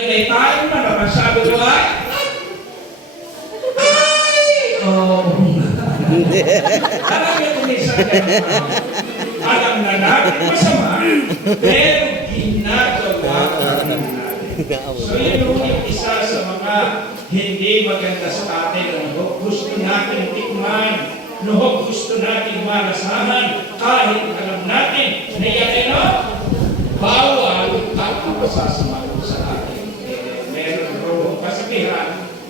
May tayo na nakasabi ko ay, oh, alam niyo kung isa alam na natin masama, pero ginagawa natin. So yun yung isa sa mga hindi maganda sa atin. Ano, gusto natin tikman, no, gusto natin malasahan, kahit alam natin na yan ay no, bawal at masasama sa atin.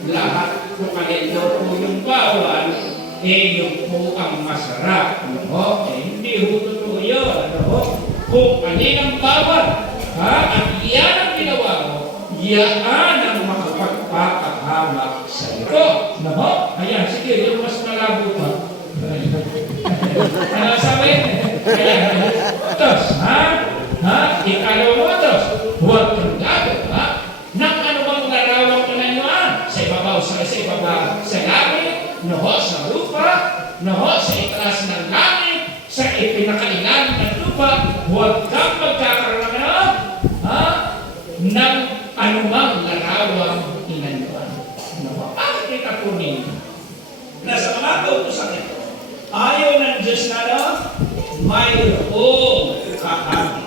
Lahat kung alin daw po yung bawal, eh yung po ang masarap. Ano? Eh, hindi ho totoo yun. Ano? Kung alin ang bawal, ha? at yan ang ginawa mo, yan ang makapagpapahamak sa iyo. Ano? Ayan, sige, yung mas malabo pa. ano sabi? Ayan. Tos, ha? Ha? Ikalaw mo, tos. Huwag kang gagawa ng anumang larawang tunayuan sa ibabaw sa sa ibabaw sa noho sa lupa, noho sa itaas ng langit, sa ipinakailalim ng lupa, huwag kang magkakaroon ano? Ha? Ng anumang larawang inanyuan. Noho. Bakit kita po ninyo? Na sa mga kautusan ito, ayaw ng Diyos na no? mayroong kakamit.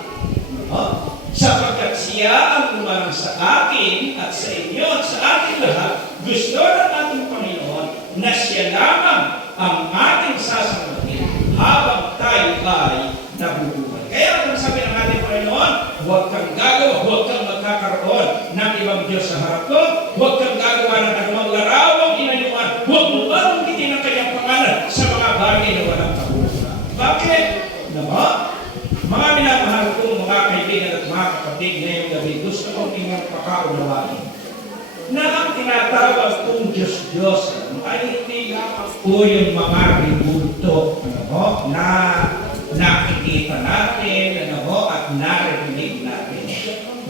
No? Sapagkat siya ang umarang sa akin at sa inyo at sa ating lahat, gusto ng ating Panginoon na siya lamang ang ating sasagutin habang tayo ay nabubuhay. Kaya ang sabi ng ating Panginoon, huwag kang gagawa, huwag kang magkakaroon ng ibang Diyos sa harap ko, huwag kang gagawa ng anumang larawang inayuan, huwag mo banggitin ang kanyang pangalan sa mga bagay na walang kahulugan. Bakit? Naman, mga minamahal kong mga kaibigan at mga kapatid ngayong gabi, gusto kong inyong pakaunawain na ang tinatawag kong Diyos-Diyos ay hindi lamang po yung mga ribulto ano na nakikita natin ano ho, at narinig natin.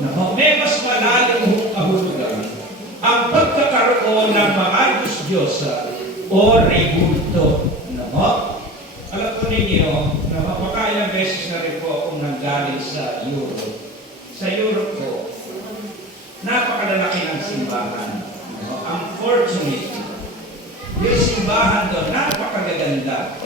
Ano ho, may mas malalim kahulugan ang pagkakaroon ng mga Diyos-Diyos o ribulto. Ano ho? Alam ko ninyo, na mapakailang beses na rin po akong nanggaling sa Europe. Sa Europe po, napakalalaki ng simbahan. No? Unfortunately, yung simbahan doon, napakagaganda.